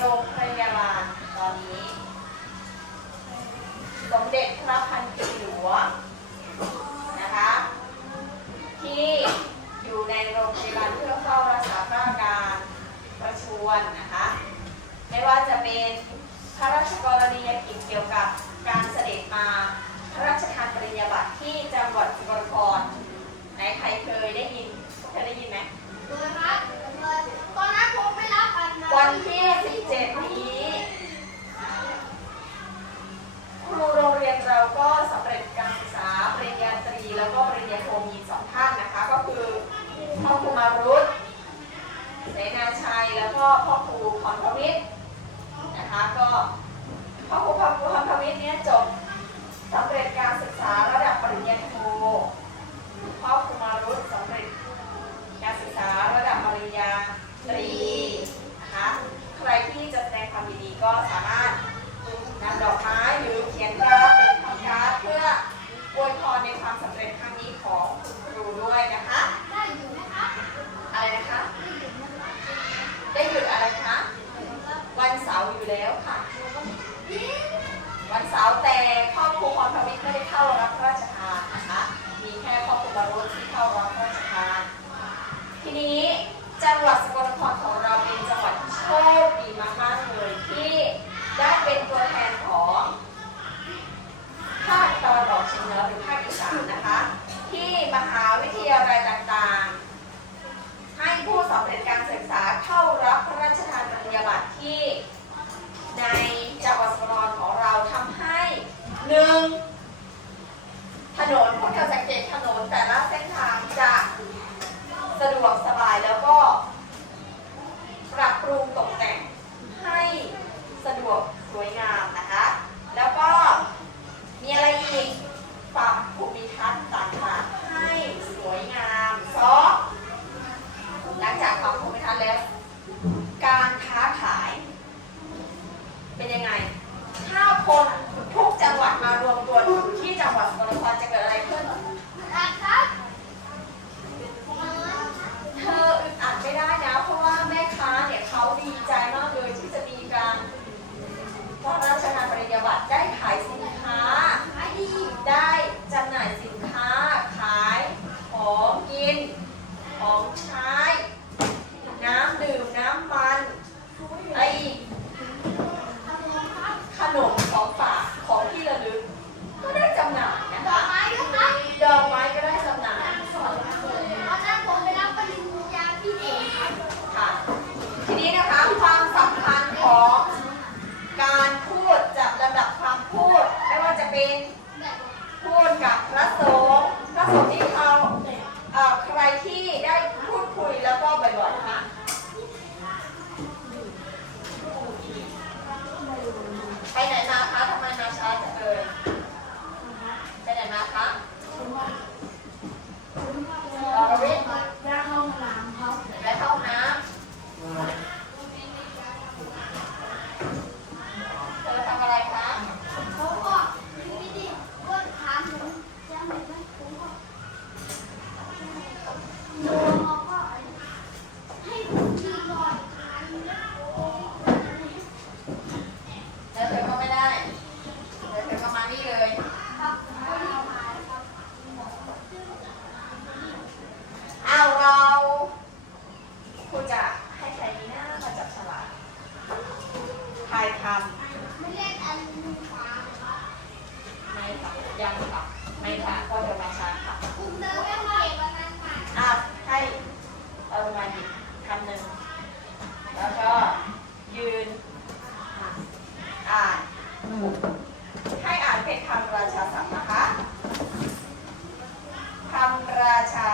โรงพยาบาลตอนนี้ สมเด็จพระพันปีหลวงนะคะ ที่อยู่ในโรงพยาบาลเพื่อเฝ้ารักษาราชการประชวนนะคะ ไม่ว่าจะเป็นพระราชกรณียกิจเกี่ยวกับการเสด็จมาพระราชทานปริญญาบัตรที่จังหวัดสุลนครไหนใครเคยได้ยินเคยได้ยินไหม วันที่ 17 นี้ ครูโรงเรียนเราก็สำเร็จการศึกษาปริญญาตรีแล้วก็ปริญญาโทมีสองท่านนะคะ ก็คือพ่อครูมารุตเสนาชัยแล้วก็พ่อครูพรพวิทย์นะคะก็พ่อครูพรพ รับราชารทีนี้จังหวัดสกลนครของเราเป็นจังหวัดที่โชคดีมากๆเลยที่ได้เป็นตัวแทนของภาคตะวันออกเฉียงเหนือหรือภาคอีสานนะคะ ที่มหาวิทยาลัยต่างๆ पे มาหยิบคำหนึ่งแล้วก็ยืน อ่าน ให้อ่านเป็นคำราชาศัพท์นะคะคำราชา